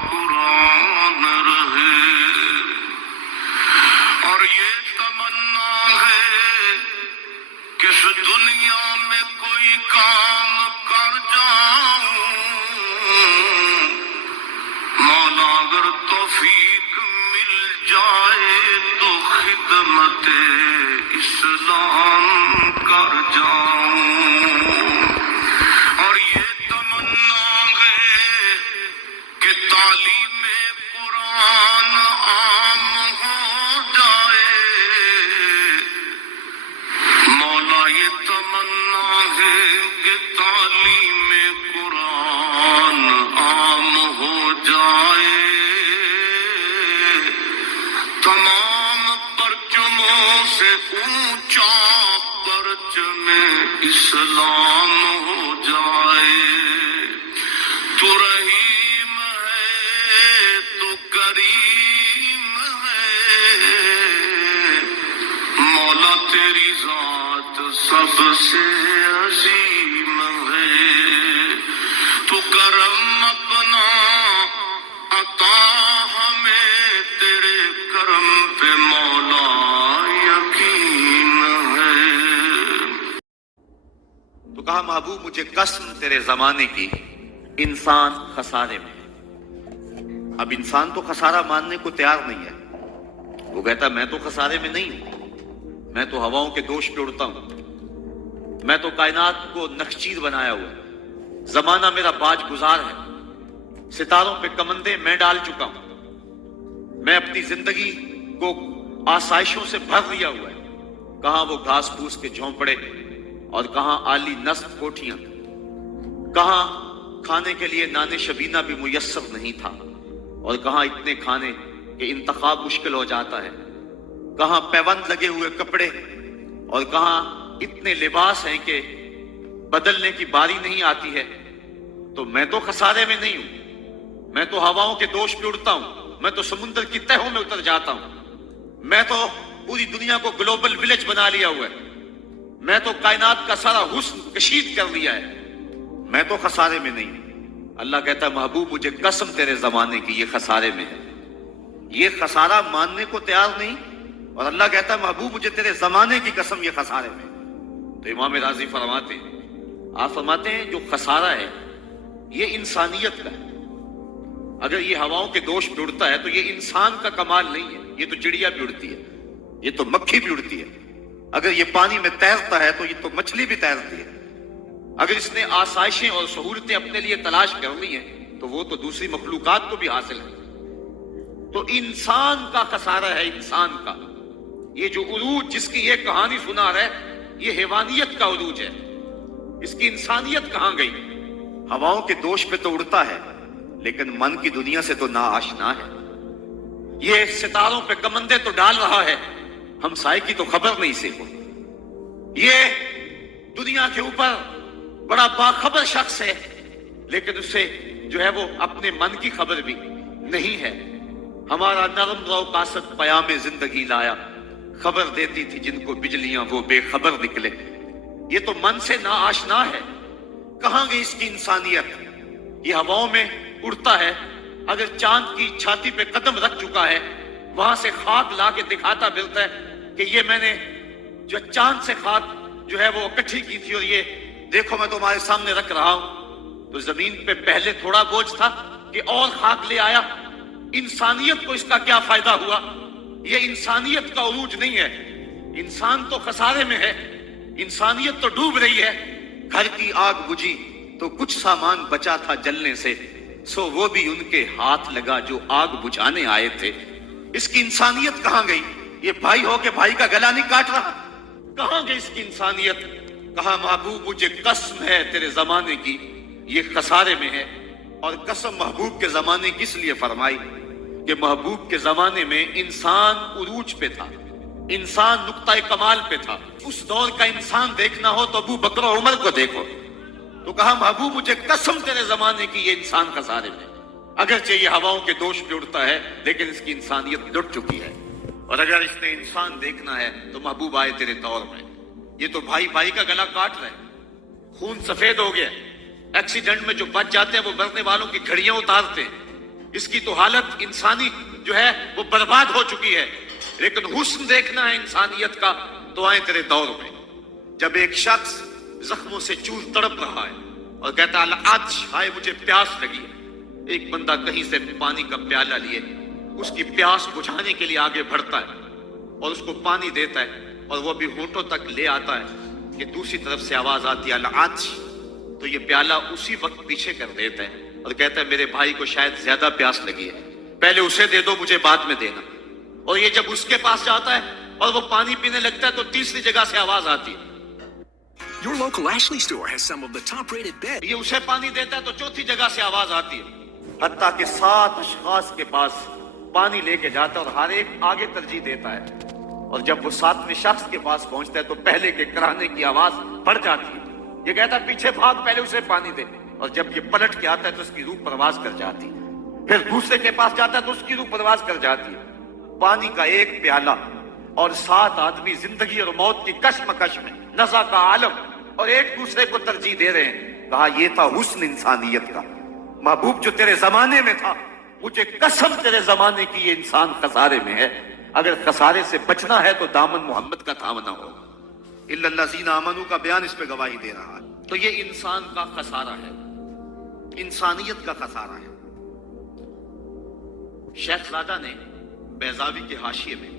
قرآن رہے، اور یہ تمنا ہے کہ اس دنیا میں کوئی کام کر جاؤں، مولا اگر توفیق مل جائے تو خدمت اسلام کر جاؤں، اور یہ تمنا ہے کہ تعلیم قرآن عام ہو جائے، مولا یہ تمنا ہے کہ تعلیم قرآن عام ہو جائے، تمام پرچموں سے اونچا پرچم اسلام ہو جائے۔ تو رحیم ہے تو کریم ہے، مولا تیری ذات سب سے عظیم ہے، تو کرم اپنا عطا ہمیں، تیرے کرم پہ مولا یقین ہے۔ تو کہا محبوب مجھے قسم تیرے زمانے کی، انسان خسارے میں ہے۔ اب انسان تو خسارہ ماننے کو تیار نہیں ہے، وہ کہتا میں تو خسارے میں نہیں ہوں، میں تو ہواؤں کے دوش پہ اڑتا ہوں، میں تو کائنات کو نخچیر بنایا ہوا ہے، زمانہ میرا باج گزار ہے، ستاروں پہ کمندے میں ڈال چکا ہوں، میں اپنی زندگی کو آسائشوں سے بھر لیا ہوا ہے، کہاں وہ گھاس پھوس کے جھونپڑے اور کہاں عالی نصب کوٹھیاں، کہاں کھانے کے لیے نان شبینہ بھی میسر نہیں تھا، اور کہاں اتنے کھانے کہ انتخاب مشکل ہو جاتا ہے، کہاں پیوند لگے ہوئے کپڑے اور کہاں اتنے لباس ہیں کہ بدلنے کی باری نہیں آتی ہے۔ تو میں تو خسارے میں نہیں ہوں، میں تو ہواؤں کے دوش پہ اڑتا ہوں، میں تو سمندر کی تہوں میں اتر جاتا ہوں، میں تو پوری دنیا کو گلوبل ولیج بنا لیا ہوا ہے، میں تو کائنات کا سارا حسن کشید کر لیا ہے، میں تو خسارے میں نہیں ہوں۔ اللہ کہتا ہے محبوب مجھے قسم تیرے زمانے کی، یہ خسارے میں ہے، یہ خسارہ ماننے کو تیار نہیں، اور اللہ کہتا ہے محبوب مجھے تیرے زمانے کی قسم، یہ خسارے میں ہے۔ تو امام راضی فرماتے ہیں، آپ فرماتے ہیں جو خسارہ ہے یہ انسانیت کا ہے، اگر یہ ہواؤں کے دوش پہ اڑتا ہے تو یہ انسان کا کمال نہیں ہے، یہ تو چڑیا بھی اڑتی ہے، یہ تو مکھی بھی اڑتی ہے، اگر یہ پانی میں تیرتا ہے تو یہ تو مچھلی بھی تیرتی ہے، اگر اس نے آسائشیں اور سہولتیں اپنے لیے تلاش کر لی ہیں تو وہ تو دوسری مخلوقات کو بھی حاصل ہے۔ تو انسان کا خسارہ ہے، انسان کا یہ جو عروج جس کی یہ کہانی سنا رہے، یہ حیوانیت کا عروج ہے، اس کی انسانیت کہاں گئی؟ ہواؤں کے دوش پہ تو اڑتا ہے لیکن من کی دنیا سے تو نا آشنا ہے، یہ ستاروں پہ کمندے تو ڈال رہا ہے، ہمسائے کی تو خبر نہیں سے کو، یہ دنیا کے اوپر بڑا باخبر شخص ہے لیکن اسے جو ہے وہ اپنے من کی خبر بھی نہیں ہے۔ ہمارا نرم رو قاصد پیام زندگی لایا، خبر دیتی تھی جن کو بجلیاں وہ بے خبر نکلے، یہ تو من سے نا آشنا ہے، کہاں گئی اس کی انسانیت؟ یہ ہواؤں میں اڑتا ہے، اگر چاند کی چھاتی پہ قدم رکھ چکا ہے وہاں سے خاک لا کے دکھاتا پھرتا ہے کہ یہ میں نے جو چاند سے خاک جو ہے وہ اکٹھی کی تھی اور یہ دیکھو میں تمہارے سامنے رکھ رہا ہوں۔ تو زمین پہ پہلے تھوڑا بوجھ تھا کہ اور خاک لے آیا، انسانیت کو اس کا کیا فائدہ ہوا؟ یہ انسانیت کا عروج نہیں ہے، انسان تو خسارے میں ہے، انسانیت تو ڈوب رہی ہے۔ گھر کی آگ بجھی تو کچھ سامان بچا تھا جلنے سے، سو وہ بھی ان کے ہاتھ لگا جو آگ بجھانے آئے تھے۔ اس کی انسانیت کہاں گئی؟ یہ بھائی ہو کے بھائی کا گلا نہیں کاٹ رہا، کہاں گئی اس کی انسانیت؟ کہا محبوب مجھے قسم ہے تیرے زمانے کی، یہ خسارے میں ہے۔ اور قسم محبوب کے زمانے کی اس لیے فرمائی کہ محبوب کے زمانے میں انسان عروج پہ تھا، انسان نقطہ کمال پہ تھا۔ اس دور کا انسان دیکھنا ہو تو ابو بکر و عمر کو دیکھو۔ تو کہا محبوب مجھے قسم تیرے زمانے کی، یہ انسان خسارے میں، اگرچہ یہ ہواؤں کے دوش پہ اڑتا ہے لیکن اس کی انسانیت لٹ چکی ہے۔ اور اگر اس نے انسان دیکھنا ہے تو محبوب آئے تیرے طور میں۔ یہ تو بھائی بھائی کا گلا کاٹ رہے، خون سفید ہو گیا، ایکسیڈنٹ میں جو بچ جاتے ہیں وہ مرنے والوں کی گھڑیاں اتارتے ہیں، اس کی تو حالت انسانی جو ہے وہ برباد ہو چکی ہے. لیکن حسن دیکھنا ہے انسانیت کا تو آئے تیرے دور میں. جب ایک شخص زخموں سے چور تڑپ رہا ہے اور کہتا ہے العطش، ہائے مجھے پیاس لگی. ایک بندہ کہیں سے پانی کا پیالہ لیے اس کی پیاس بجھانے کے لیے آگے بڑھتا ہے اور اس کو پانی دیتا ہے اور وہ بھی ہونٹوں تک لے آتا ہے کہ دوسری طرف سے آواز آتی ہے العطش. تو یہ پیالہ اسی وقت پیچھے کر دیتا ہے اور کہتا ہے میرے بھائی کو شاید زیادہ پیاس لگی ہے، پہلے اسے دے دو، مجھے بعد میں دینا. اور یہ جب اس کے پاس جاتا ہے اور وہ پانی پینے لگتا ہے تو تیسری جگہ سے آواز آتی ہے. Your local Ashley store has some of the top-rated beds. یہ اسے پانی دیتا ہے تو چوتھی جگہ سے آواز آتی ہے. حتیٰ کہ 7 اشخاص کے پاس پانی لے کے جاتا ہے اور ہر ایک آگے ترجیح دیتا ہے. اور جب وہ 7ویں شخص کے پاس پہنچتا ہے تو پہلے کے کرانے کی آواز بڑھ جاتی ہے. یہ کہتا ہے پیچھے بھاگ، پہلے اسے پانی دے. اور جب یہ پلٹ کے آتا ہے تو اس کی روح پرواز کر جاتی ہے. پھر دوسرے کے پاس جاتا ہے تو اس کی روح پرواز کر جاتی ہے. پانی کا ایک پیالہ اور 7 آدمی زندگی اور موت کی کشمکش میں، نزع کا عالم، اور ایک دوسرے کو ترجیح دے رہے ہیں. کہا یہ تھا حسن انسانیت کا. محبوب جو تیرے زمانے میں تھا، مجھے قسم تیرے زمانے کی یہ انسان خسارے میں ہے. اگر خسارے سے بچنا ہے تو دامن محمد کا تھامنا ہوگا. الا الذین آمنوا کا بیان اس پہ گواہی دے رہا ہے. تو یہ انسان کا خسارہ ہے، انسانیت کا خسارہ ہے. شیخ زادہ نے بیضاوی کے حاشیے میں